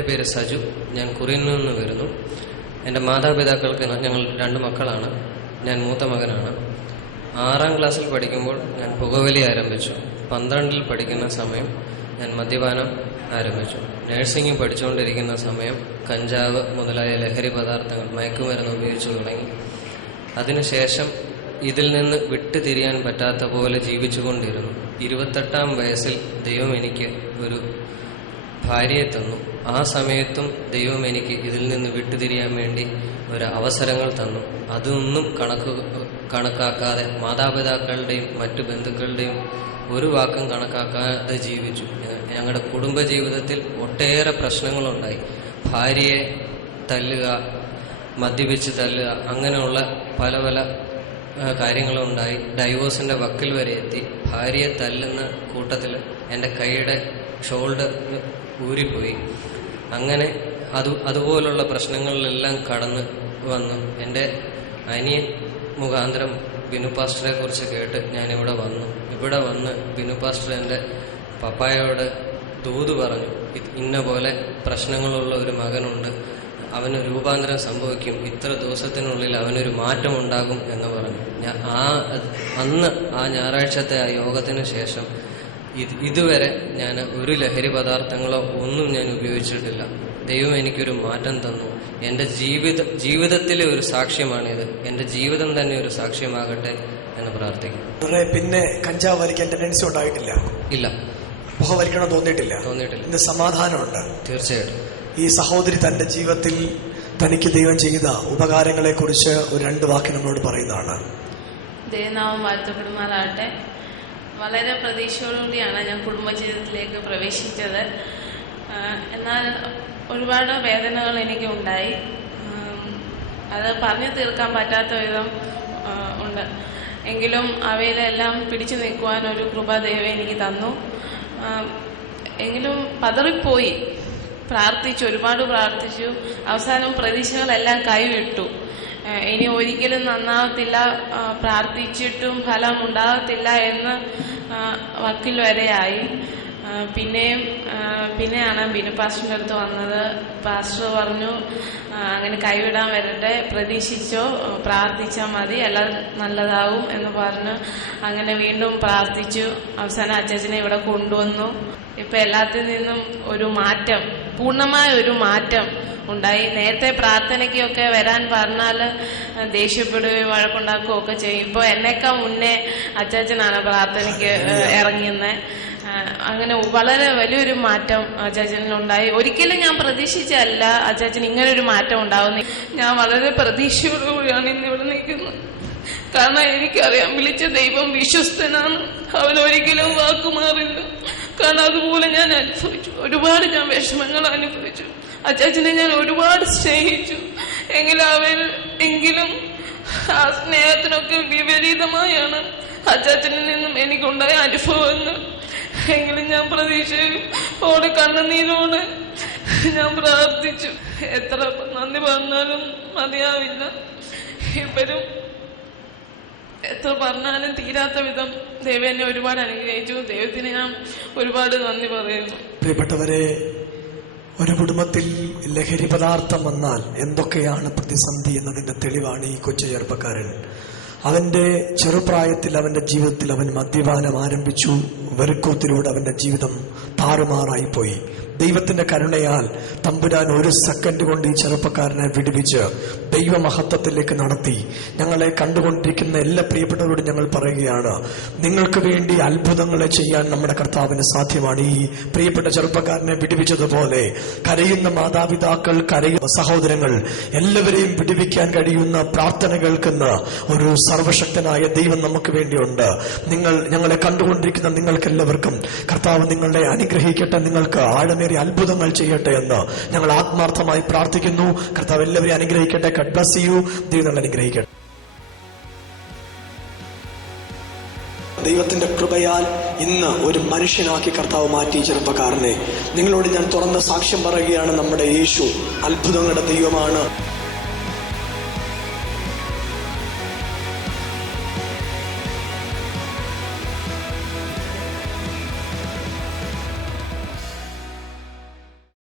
പേര് സജു. ഞാൻ കുറിയിൽ നിന്ന് വരുന്നു. എന്റെ മാതാപിതാക്കൾക്ക് ഞങ്ങൾ രണ്ട് മക്കളാണ്. ഞാൻ മൂത്ത മകനാണ്. ആറാം ക്ലാസ്സിൽ പഠിക്കുമ്പോൾ ഞാൻ പുകവലി ആരംഭിച്ചു. പന്ത്രണ്ടിൽ പഠിക്കുന്ന സമയം ഞാൻ മദ്യപാനം ആരംഭിച്ചു. നഴ്സിംഗ് പഠിച്ചുകൊണ്ടിരിക്കുന്ന സമയം കഞ്ചാവ് മുതലായ ലഹരി പദാർത്ഥങ്ങൾ മയക്കുമരുന്ന് ഉപയോഗിച്ചു തുടങ്ങി. അതിനുശേഷം ഇതിൽ നിന്ന് വിട്ടുതിരിയാൻ പറ്റാത്ത പോലെ ജീവിച്ചുകൊണ്ടിരുന്നു. ഇരുപത്തെട്ടാം വയസ്സിൽ ദൈവം എനിക്ക് ഒരു ഭാര്യയെ തന്നു. ആ സമയത്തും ദൈവം എനിക്ക് ഇതിൽ നിന്ന് വിട്ടുതിരിയാൻ വേണ്ടി ഒരു അവസരങ്ങൾ തന്നു. അതൊന്നും കണക്ക് കണക്കാക്കാതെ മാതാപിതാക്കളുടെയും മറ്റു ബന്ധുക്കളുടെയും ഒരു വാക്കും കണക്കാക്കാതെ ജീവിച്ചു. ഞങ്ങളുടെ കുടുംബ ജീവിതത്തിൽ ഒട്ടേറെ പ്രശ്നങ്ങളുണ്ടായി. ഭാര്യയെ തല്ലുക മദ്യപിച്ച് തല്ലുക അങ്ങനെയുള്ള പല പല കാര്യങ്ങളുണ്ടായി. ഡൈവോഴ്സിന്റെ വക്കിൽ വരെ എത്തി. ഭാര്യയെ തല്ലുന്ന കൂട്ടത്തിൽ എന്റെ കൈയുടെ ഷോൾഡർ ഊരിപ്പോയി. അങ്ങനെ അത് അതുപോലുള്ള പ്രശ്നങ്ങളിലെല്ലാം കടന്ന് വന്നു. എന്റെ അനിയൻ മുഖാന്തരം ബിനു പാസ്റ്ററെ കുറിച്ച് കേട്ട് ഞാനിവിടെ വന്നു. ഇവിടെ വന്ന് ബിനു പാസ്റ്റർ എന്റെ പപ്പായോട് ദൂത് പറഞ്ഞു ഇന്ന പോലെ പ്രശ്നങ്ങളുള്ള ഒരു മകനുണ്ട്. അവന് രൂപാന്തരം സംഭവിക്കും. ഇത്ര ദിവസത്തിനുള്ളിൽ അവനൊരു മാറ്റം ഉണ്ടാകും എന്ന് പറഞ്ഞു. ഞാൻ ആ അന്ന് ആ ഞായറാഴ്ചത്തെ ആ യോഗത്തിന് ശേഷം ഇതുവരെ ഞാൻ ഒരു ലഹരി പദാർത്ഥങ്ങളോ ഒന്നും ഞാൻ ഉപയോഗിച്ചിട്ടില്ല. ദൈവം എനിക്കൊരു മാറ്റം തന്നു. എന്റെ ജീവിത ജീവിതത്തിലെ ഒരു സാക്ഷ്യമാണിത്. എന്റെ ജീവിതം തന്നെ ഒരു സാക്ഷ്യമാകട്ടെ എന്ന് പ്രാർത്ഥിക്കുന്നു. പിന്നെ കഞ്ചാവ് വലിക്കാൻ ടെൻഡൻസി ഉണ്ടായിട്ടില്ല. ഇല്ല. പുക വലിക്കണം തോന്നിയിട്ടില്ല. തോന്നിയിട്ടില്ല. ഇന്ന് സമാധാനമുണ്ട്. തീർച്ചയായിട്ടും. ഈ സഹോദരി തന്റെ ജീവിതത്തിൽ തനിക്ക് ദൈവം ചെയ്ത ഉപകാരങ്ങളെ കുറിച്ച് ഒരു രണ്ട് വാക്ക് നമ്മളോട് പറയുന്നതാണ്. ദൈവനാമം വാഴ്ത്തപ്പെടുമാറാകട്ടെ. വളരെ പ്രതീക്ഷയോടുകൂടിയാണ് ഞാൻ കുടുംബജീവിതത്തിലേക്ക് പ്രവേശിച്ചത്. എന്നാൽ ഒരുപാട് വേദനകൾ എനിക്ക് ഉണ്ടായി അത് പറഞ്ഞു തീർക്കാൻ പറ്റാത്ത വിധം ഉണ്ട്. എങ്കിലും അവയിലെല്ലാം പിടിച്ചു നിൽക്കുവാൻ ഒരു കൃപാദേവ ദൈവം എനിക്ക് തന്നു. എങ്കിലും പതറിപ്പോയി. പ്രാർത്ഥിച്ചു ഒരുപാട് പ്രാർത്ഥിച്ചു. അവസാനം പ്രതീക്ഷകളെല്ലാം കൈവിട്ടു. ഇനി ഒരിക്കലും നന്നാവത്തില്ല പ്രാർത്ഥിച്ചിട്ടും ഫലം ഉണ്ടാകത്തില്ല എന്ന് വക്കിൽ വരെയായി. പിന്നെയും പിന്നെയാണ് ബിനു പാസ്റ്ററിന്റെ അടുത്ത് വന്നത്. പാസ്റ്റർ പറഞ്ഞു അങ്ങനെ കൈവിടാൻ വരട്ടെ പ്രതീക്ഷിച്ചോ പ്രാർത്ഥിച്ചാൽ മതി എല്ലാം നല്ലതാവും എന്ന് പറഞ്ഞു. അങ്ങനെ വീണ്ടും പ്രാർത്ഥിച്ചു. അവസാനം അച്ചച്ചനെ ഇവിടെ കൊണ്ടുവന്നു. ഇപ്പൊ എല്ലാത്തിൽ നിന്നും ഒരു മാറ്റം പൂർണമായ ഒരു മാറ്റം ഉണ്ടായി. നേരത്തെ പ്രാർത്ഥനയ്ക്കൊക്കെ വരാൻ പറഞ്ഞാൽ ദേഷ്യപ്പെടുകയും വഴക്കുണ്ടാക്കുകയും ഒക്കെ ചെയ്യും. ഇപ്പോൾ എന്നേക്കാൾ മുന്നേ അച്ചാച്ചനാണ് പ്രാർത്ഥനയ്ക്ക് ഇറങ്ങിയെന്ന് അങ്ങനെ വളരെ വലിയൊരു മാറ്റം അച്ചാച്ചനിലുണ്ടായി. ഒരിക്കലും ഞാൻ പ്രതീക്ഷിച്ചല്ല അച്ചാച്ചൻ ഇങ്ങനെ ഒരു മാറ്റം ഉണ്ടാവുന്നു. ഞാൻ വളരെ പ്രതീക്ഷയോടുകൂടിയാണ് ഇന്ന് ഇവിടെ നിൽക്കുന്നത്. കാരണം എനിക്കറിയാം വിളിച്ച ദൈവം വിശ്വസ്തനാണ്. അവൻ ഒരിക്കലും വാക്കുമാറില്ല. കാരണം അതുപോലെ ഞാൻ അനുഭവിച്ചു. ഒരുപാട് ഞാൻ വിഷമങ്ങൾ അനുഭവിച്ചു. അച്ചാച്ചനെ ഞാൻ ഒരുപാട് സ്നേഹിച്ചു. എങ്കിലും അവൻ എങ്കിലും ആ സ്നേഹത്തിനൊക്കെ വിപരീതമായാണ് അച്ചാച്ചനിൽ നിന്നും എനിക്കുണ്ടായ അനുഭവങ്ങൾ. എങ്കിലും ഞാൻ പ്രതീക്ഷയിൽ ഓട് കണ്ണുനീരോട് ഞാൻ പ്രാർത്ഥിച്ചു. എത്ര നന്ദി പറഞ്ഞാലും മതിയാവില്ല. ഇവരും എത്ര പറഞ്ഞാലും തീരാത്ത വിധം ദൈവം എന്നെ ഒരുപാട് അനുഗ്രഹിച്ചു. ദൈവത്തിന് ഞാൻ ഒരുപാട് നന്ദി പറയുന്നു. പ്രിയപ്പെട്ടവരെ ഒരു കുടുംബത്തിൽ ലഹരി പദാർത്ഥം വന്നാൽ എന്തൊക്കെയാണ് പ്രതിസന്ധി എന്നതിന്റെ തെളിവാണ് ഈ കൊച്ചു ചെറുപ്പക്കാരൻ. അവന്റെ ചെറുപ്രായത്തിൽ അവന്റെ ജീവിതത്തിൽ അവൻ മദ്യപാനം ആരംഭിച്ചു. വെറുക്കൂത്തിലൂടെ അവന്റെ ജീവിതം താറുമാറായി പോയി ദൈവത്തിന്റെ കരുണയാൽ തമ്പുരാൻ ഒരു സെക്കൻഡ് കൊണ്ട് ഈ ചെറുപ്പക്കാരനെ വിടുവിച്ച് ദൈവമഹത്വത്തിലേക്ക് നടത്തി. ഞങ്ങളെ കണ്ടുകൊണ്ടിരിക്കുന്ന എല്ലാ പ്രിയപ്പെട്ടവരോടും ഞങ്ങൾ പറയുകയാണ് നിങ്ങൾക്ക് വേണ്ടി അത്ഭുതങ്ങളെ ചെയ്യാൻ നമ്മുടെ കർത്താവിന് സാധ്യമാണ്. ഈ പ്രിയപ്പെട്ട ചെറുപ്പക്കാരനെ വിടുവിച്ചതുപോലെ കരയുന്ന മാതാപിതാക്കൾ കരയുന്ന സഹോദരങ്ങൾ എല്ലാവരെയും വിടുവിക്കാൻ കഴിയുന്ന പ്രാർത്ഥന കേൾക്കുന്ന ഒരു സർവശക്തനായ ദൈവം നമുക്ക് വേണ്ടിയുണ്ട്. നിങ്ങൾ ഞങ്ങളെ കണ്ടുകൊണ്ടിരിക്കുന്ന നിങ്ങൾക്ക് എല്ലാവർക്കും കർത്താവ് നിങ്ങളെ അനുഗ്രഹിക്കട്ടെ. നിങ്ങൾക്ക് ആഴമേറിയ അത്ഭുതങ്ങൾ ചെയ്യട്ടെ എന്ന് ഞങ്ങൾ ആത്മാർത്ഥമായി പ്രാർത്ഥിക്കുന്നു. കർത്താവ് എല്ലാവരെയും അനുഗ്രഹിക്കട്ടെ. കട്ട് ബ്ലസ് യു ദൈവം അനുഗ്രഹിക്കട്ടെ. ദൈവത്തിന്റെ കൃപയാൽ ഇന്ന് ഒരു മനുഷ്യനാക്കി കർത്താവ് മാറ്റി ചെറുപ്പക്കാരനെ. നിങ്ങളോട് ഞാൻ തുറന്ന സാക്ഷ്യം പറയുകയാണ് നമ്മുടെ യേശു. അത്ഭുതങ്ങളുടെ ദൈവമാണ്.